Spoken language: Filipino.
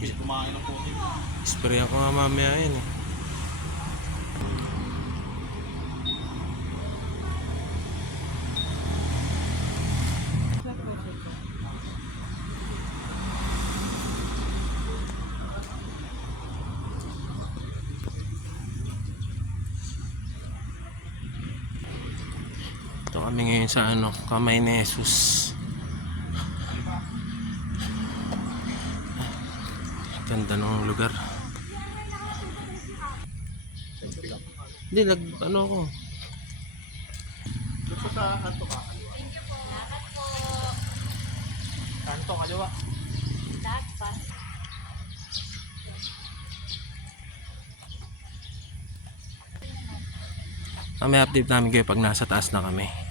Kumain ng puti. Sprayan ko nga mamaya yan eh. Ito kami ngayon sa Kamay ni Jesus. Ganda ng lugar. Hindi, ako. Gusto sa kanto ka? Kanto, kaliwa. May update namin kayo pag nasa taas na kami.